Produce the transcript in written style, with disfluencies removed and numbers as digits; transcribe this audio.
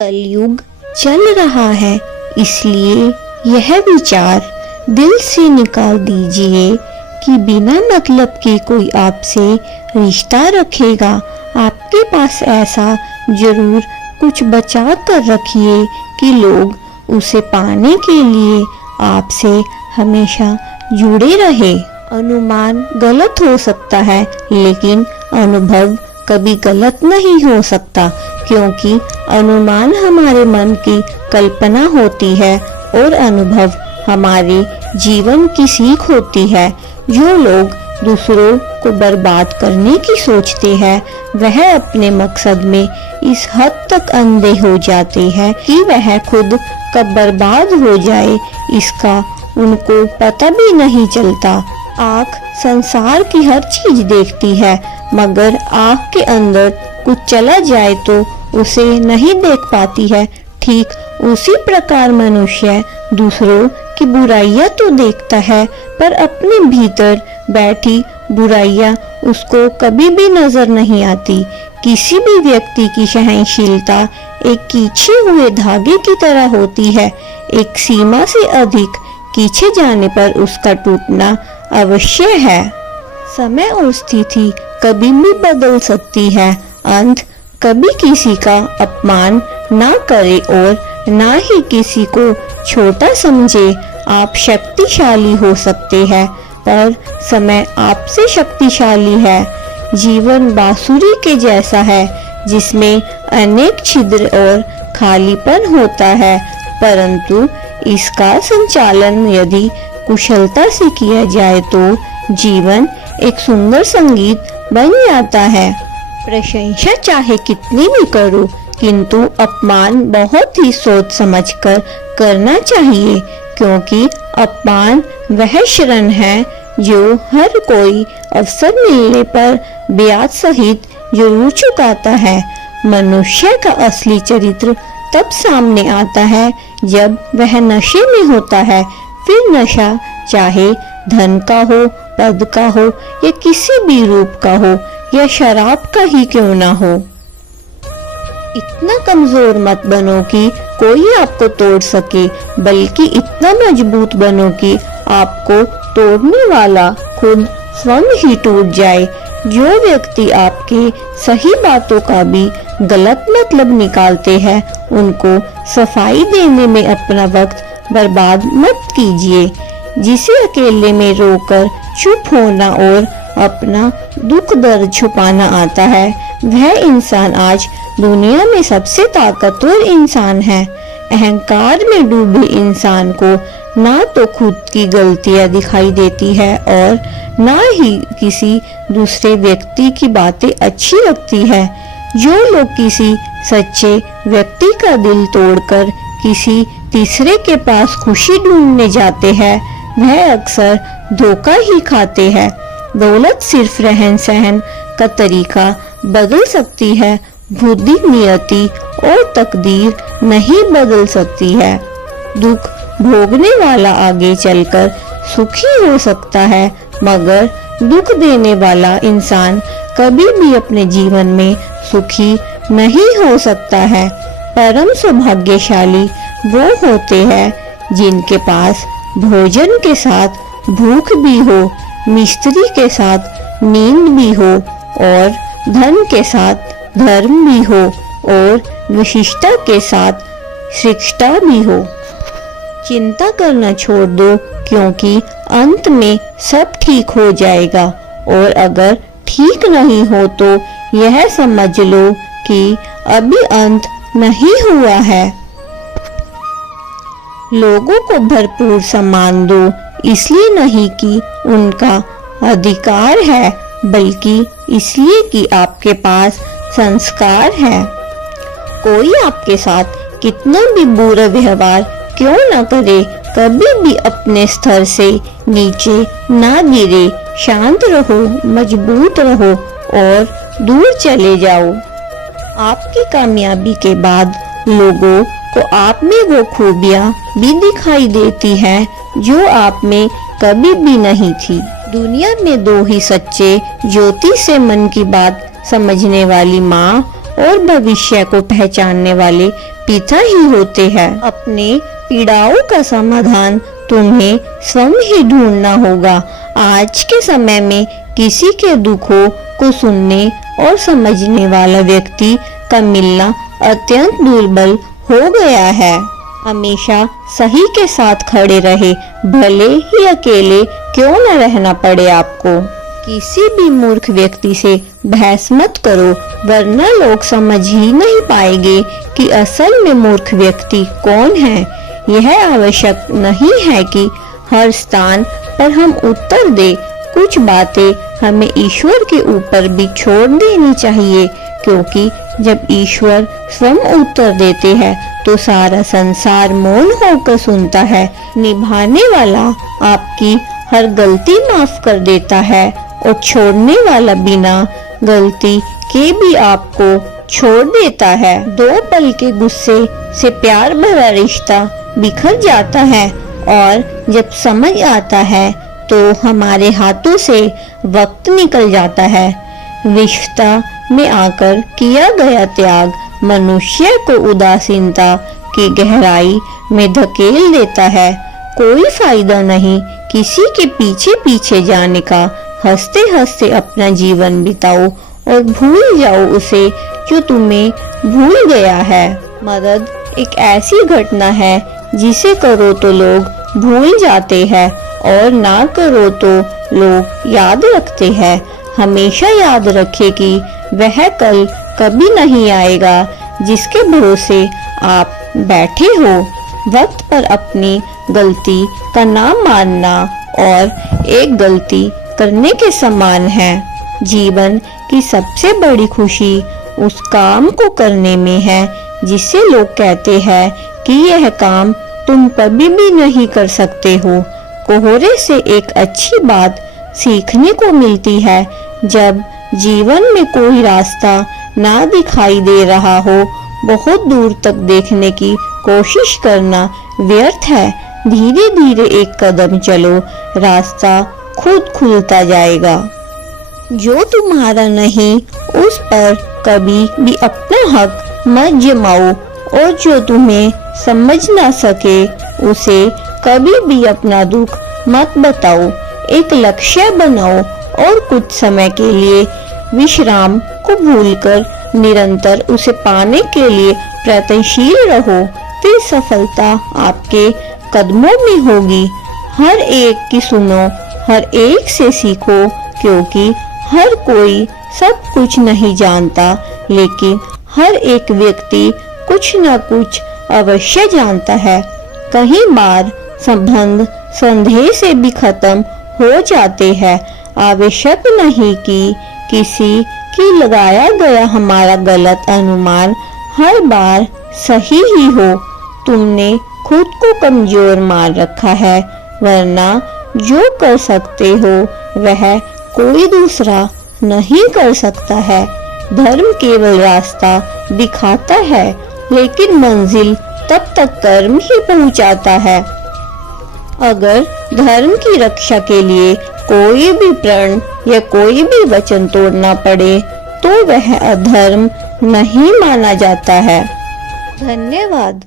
कलयुग चल रहा है, इसलिए यह विचार दिल से निकाल दीजिए कि बिना मतलब के कोई आपसे रिश्ता रखेगा। आपके पास ऐसा जरूर कुछ बचा कर रखिए कि लोग उसे पाने के लिए आपसे हमेशा जुड़े रहे। अनुमान गलत हो सकता है, लेकिन अनुभव कभी गलत नहीं हो सकता, क्योंकि अनुमान हमारे मन की कल्पना होती है और अनुभव हमारे जीवन की सीख होती है। जो लोग दूसरों को बर्बाद करने की सोचते हैं, वह अपने मकसद में इस हद तक अंधे हो जाते हैं कि वह खुद कब बर्बाद हो जाए इसका उनको पता भी नहीं चलता। आँख संसार की हर चीज देखती है, मगर आँख के अंदर कुछ चला जाए तो उसे नहीं देख पाती है। ठीक उसी प्रकार मनुष्य दूसरों की बुराइयां तो देखता है, पर अपने भीतर बैठी बुराइयां उसको कभी भी नजर नहीं आती। किसी भी व्यक्ति की सहनशीलता एक खींचे हुए धागे की तरह होती है। एक सीमा से अधिक खींचे जाने पर उसका टूटना अवश्य है। समय और स्थिति कभी भी बदल सकती है। अंत कभी किसी का अपमान ना करे और ना ही किसी को छोटा समझे। आप शक्तिशाली हो सकते हैं, पर समय आपसे शक्तिशाली है। जीवन बांसुरी के जैसा है, जिसमें अनेक छिद्र और खालीपन होता है, परंतु इसका संचालन यदि कुशलता से किया जाए तो जीवन एक सुंदर संगीत बन जाता है। प्रशंसा चाहे कितनी भी करो, किंतु अपमान बहुत ही सोच समझकर करना चाहिए, क्योंकि अपमान वह ऋण है जो हर कोई अवसर मिलने पर ब्याज सहित जरूर चुकाता है। मनुष्य का असली चरित्र तब सामने आता है जब वह नशे में होता है। फिर नशा चाहे धन का हो, पद का हो या किसी भी रूप का हो या शराब का ही क्यों ना हो। इतना कमजोर मत बनो कि कोई आपको तोड़ सके, बल्कि इतना मजबूत बनो कि आपको तोड़ने वाला खुद स्वयं ही टूट जाए। जो व्यक्ति आपके सही बातों का भी गलत मतलब निकालते हैं, उनको सफाई देने में अपना वक्त बर्बाद मत कीजिए। जिसे अकेले में रोकर चुप होना और अपना दुख दर्द छुपाना आता है, वह इंसान आज दुनिया में सबसे ताकतवर इंसान है। अहंकार में डूबे इंसान को ना तो खुद की गलतियां दिखाई देती है और ना ही किसी दूसरे व्यक्ति की बातें अच्छी लगती है। जो लोग किसी सच्चे व्यक्ति का दिल तोड़कर किसी तीसरे के पास खुशी ढूंढने जाते हैं, वह अक्सर धोखा ही खाते हैं। दौलत सिर्फ रहन सहन का तरीका बदल सकती है, बुद्धि, नियति और तकदीर नहीं बदल सकती है। दुख भोगने वाला आगे चलकर सुखी हो सकता है, मगर दुख देने वाला इंसान कभी भी अपने जीवन में सुखी नहीं हो सकता है। परम सौभाग्यशाली वो होते हैं जिनके पास भोजन के साथ भूख भी हो, मिस्त्री के साथ नींद भी हो और धन के साथ धर्म भी हो और विशिष्टता के साथ शिष्टता भी हो। चिंता करना छोड़ दो, क्योंकि अंत में सब ठीक हो जाएगा, और अगर ठीक नहीं हो तो यह समझ लो कि अभी अंत नहीं हुआ है। लोगों को भरपूर सम्मान दो, इसलिए नहीं कि उनका अधिकार है, बल्कि इसलिए कि आपके पास संस्कार है। कोई आपके साथ कितना भी बुरा व्यवहार क्यों न करे, कभी भी अपने स्तर से नीचे ना गिरे। शांत रहो, मजबूत रहो और दूर चले जाओ। आपकी कामयाबी के बाद लोगों को आप में वो खूबियाँ भी दिखाई देती हैं जो आप में कभी भी नहीं थी। दुनिया में दो ही सच्चे ज्योति से मन की बात समझने वाली माँ और भविष्य को पहचानने वाले पिता ही होते हैं। अपने पीड़ाओं का समाधान तुम्हें स्वयं ही ढूंढना होगा। आज के समय में किसी के दुखों को सुनने और समझने वाला व्यक्ति का मिलना अत्यंत दुर्लभ हो गया है। हमेशा सही के साथ खड़े रहे, भले ही अकेले क्यों न रहना पड़े आपको। किसी भी मूर्ख व्यक्ति से बहस मत करो, वरना लोग समझ ही नहीं पाएंगे कि असल में मूर्ख व्यक्ति कौन है। यह आवश्यक नहीं है कि हर स्थान पर हम उत्तर दें। कुछ बातें हमें ईश्वर के ऊपर भी छोड़ देनी चाहिए, क्योंकि जब ईश्वर स्वयं उत्तर देते हैं तो सारा संसार मौन होकर सुनता है। निभाने वाला आपकी हर गलती माफ कर देता है और छोड़ने वाला बिना गलती के भी आपको छोड़ देता है। 2 पल के गुस्से से प्यार भरा रिश्ता बिखर जाता है और जब समझ आता है तो हमारे हाथों से वक्त निकल जाता है। रिश्ता में आकर किया गया त्याग मनुष्य को उदासीनता की गहराई में धकेल देता है। कोई फायदा नहीं किसी के पीछे पीछे जाने का। हंसते हंसते अपना जीवन बिताओ और भूल जाओ उसे जो तुम्हें भूल गया है। मदद एक ऐसी घटना है जिसे करो तो लोग भूल जाते हैं और ना करो तो लोग याद रखते हैं। हमेशा याद रखें कि वह कल कभी नहीं आएगा जिसके भरोसे आप बैठे हो। वक्त पर अपनी गलती का नाम मानना और एक गलती करने के समान है। जीवन की सबसे बड़ी खुशी उस काम को करने में है जिसे लोग कहते हैं कि यह काम तुम कभी भी नहीं कर सकते हो। कोहरे से एक अच्छी बात सीखने को मिलती है। जब जीवन में कोई रास्ता ना दिखाई दे रहा हो, बहुत दूर तक देखने की कोशिश करना व्यर्थ है। धीरे धीरे एक कदम चलो, रास्ता खुद खुलता जाएगा। जो तुम्हारा नहीं उस पर कभी भी अपना हक मत जमाओ और जो तुम्हें समझ ना सके उसे कभी भी अपना दुख मत बताओ। एक लक्ष्य बनाओ और कुछ समय के लिए विश्राम को भूलकर निरंतर उसे पाने के लिए प्रयत्नशील रहो। फिर सफलता आपके कदमों में होगी। हर एक की सुनो, हर एक से सीखो, क्योंकि हर कोई सब कुछ नहीं जानता, लेकिन हर एक व्यक्ति कुछ न कुछ अवश्य जानता है। कई बार संबंध संदेह से भी खत्म हो जाते हैं। आवश्यक नहीं कि किसी की लगाया गया हमारा गलत अनुमान हर बार सही ही हो। तुमने खुद को कमजोर मान रखा है, वरना जो कर सकते हो वह कोई दूसरा नहीं कर सकता है। धर्म केवल रास्ता दिखाता है, लेकिन मंजिल तब तक कर्म ही पहुंचाता है। अगर धर्म की रक्षा के लिए कोई भी प्रण या कोई भी वचन तोड़ना पड़े तो वह अधर्म नहीं माना जाता है। धन्यवाद।